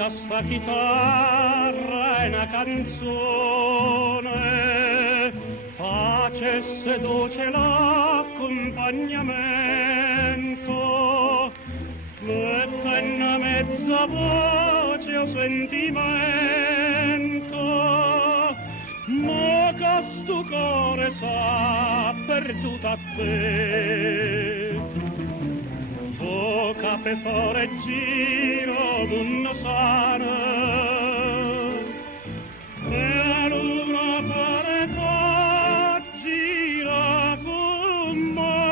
Questa sta chitarra è una canzone, facesse dolce l'accompagnamento, metta in una mezza voce o sentimento, ma che sto cuore sa perduto a te. Boca per fare giro non sana, e la luna pare fa gira con me.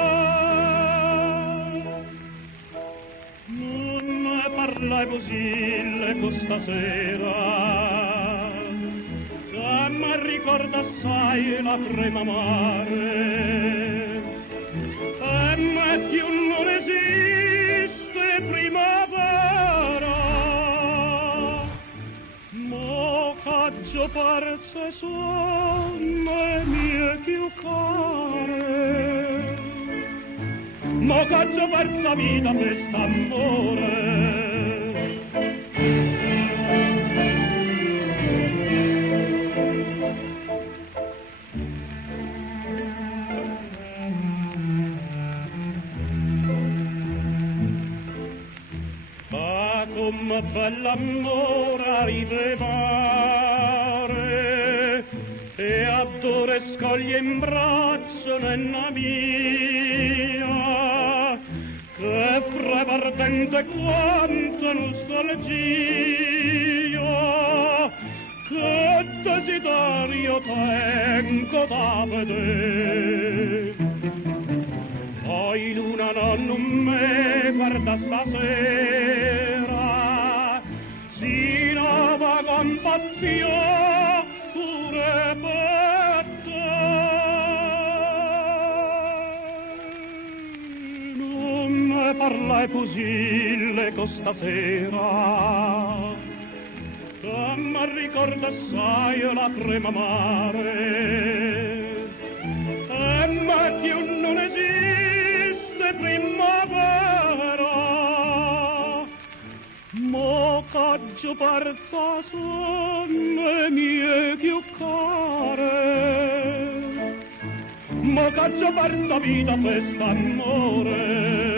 Non me parlai così questa sera, che mi ricorda assai la prima mare, e me più non esiste primavera, mo caggio parse sonne mie più care, mo caggio persa vita quest'amore. Come bell'amore arrivare e adore scoglie in braccio nella mia, che prepardente quanta nostalgia, che desiderio tengo da vedere. Poi luna non me guarda stasera, si nova con pazzia pure per te. Non me parlai così questa sera, che mi ricorda assai la prima mare, e me più non esiste primavera, mo caggio parza sonne mie più care, mo caggio parza vita quest'amore.